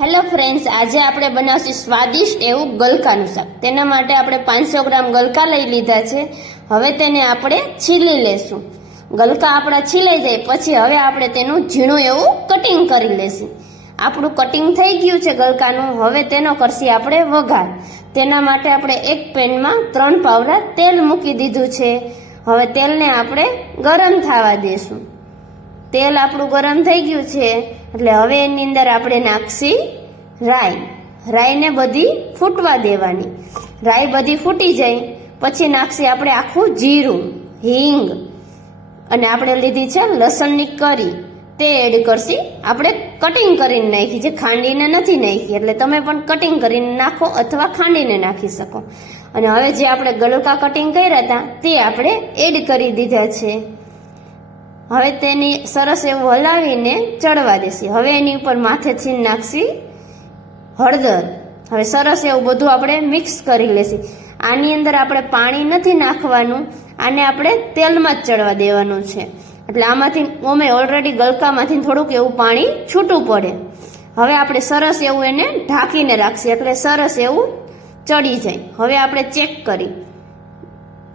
Hello friends, આજે આપણે બનાવશું સ્વાદિષ્ટ એવું ગલકાનું શાક. તેના માટે આપણે 500 ગ્રામ ગલકા લઈ લીધા છે. હવે તેને આપણે છીલી લેશું. ગલકા આપણા છીલાઈ જાય પછી હવે આપણે તેનું ઝીણું એવું કટિંગ કરી લેશું. આપણું કટિંગ થઈ ગયું છે ગલકાનું. હવે તેનો કરશી આપણે વઘાર. તેના માટે આપણે એક પેનમાં 3 પાવડા તેલ મૂકી દીધું છે. હવે તેલને આપણે ગરમ થવા દેશું. તેલ આપણું ગરમ થઈ ગયું છે એટલે હવે એની અંદર આપણે નાખશી રાઈને બધી ફૂટવા દેવાની. રાઈ બધી ફૂટી જાય પછી નાખશી આપણે આખું જીરું, હિંગ અને આપણે લીધી છે લસણની કરી તે એડ કરશી. આપણે કટિંગ કરીને નાખી છે, ખાંડીને નથી નાખી, એટલે તમે પણ કટિંગ કરીને નાખો અથવા ખાંડીને નાખી શકો. અને હવે જે આપણે ગલકા કટિંગ કર્યા હતા તે આપણે એડ કરી દીધા છે. હવે તેની સરસ એવું હલાવીને ચડવા દેશી. હવે એની ઉપર માથેથી નાખશી હળદર. હવે સરસ એવું બધું આપણે મિક્સ કરી લેશી. આની અંદર આપણે પાણી નથી નાખવાનું, આને આપણે તેલમાં જ ચડવા દેવાનું છે. એટલે આમાંથી અમે ઓલરેડી ગલકામાંથી થોડુંક એવું પાણી છૂટું પડે. હવે આપણે સરસ એવું એને ઢાંકીને રાખશી એટલે સરસ એવું ચડી જાય. હવે આપણે ચેક કરી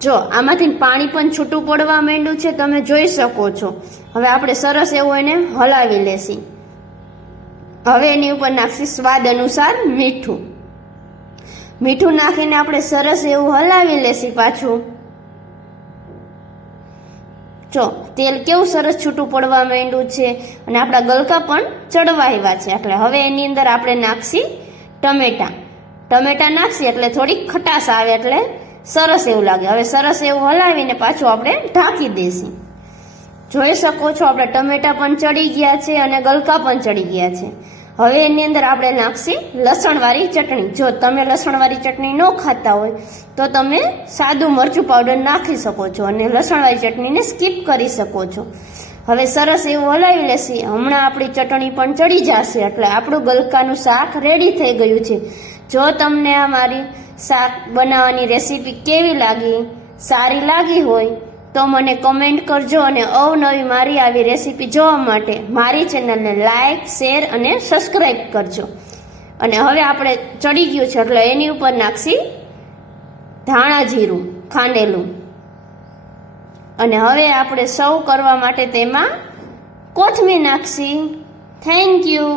જો આમાંથી પાણી પણ છૂટું પડવા માંડ્યું છે, તમે જોઈ શકો છો. હવે આપણે સરસ એવું એને હલાવી લેશી. હવે એની ઉપર નાખશી સ્વાદ અનુસાર મીઠું. મીઠું નાખીને આપણે સરસ એવું હલાવી લેશી પાછું. જો તેલ કેવું સરસ છૂટું પડવા માંડ્યું છે અને આપણા ગલકા પણ ચડવા આવ્યા છે. એટલે હવે એની અંદર આપણે નાખશી ટમેટા નાખશી એટલે થોડીક ખટાશ આવે એટલે સરસ એવું લાગે. હવે સરસ એવું હલાવીને પાછું આપણે ઢાંકી દેશી. જોઈ શકો છો આપણે ટમેટા પણ ચડી ગયા છે અને ગલકા પણ ચડી ગયા છે. હવે એની અંદર આપણે નાખશી લસણવાળી ચટણી. જો તમે લસણવાળી ચટણી ન ખાતા હોય તો તમે સાદું મરચું પાવડર નાખી શકો છો અને લસણવાળી ચટણીને સ્કીપ કરી શકો છો. હવે સરસ એવું હલાવી લેશી. હમણાં આપણી ચટણી પણ ચડી જશે એટલે આપણું ગલકાનું શાક રેડી થઈ ગયું છે. જો તમને આ મારી શાક બનાવવાની રેસીપી કેવી લાગી, સારી લાગી હોય તો મને કમેન્ટ કરજો અને અવનવી મારી આવી રેસીપી જોવા માટે મારી ચેનલને લાઈક, શેર અને સબસ્ક્રાઈબ કરજો. અને હવે આપણે ચડી ગયું છે એટલે એની ઉપર નાખશી ધાણા જીરું ખાંડેલું. અને હવે આપણે સર્વ કરવા માટે તેમાં કોથમીર નાખશી. Thank you.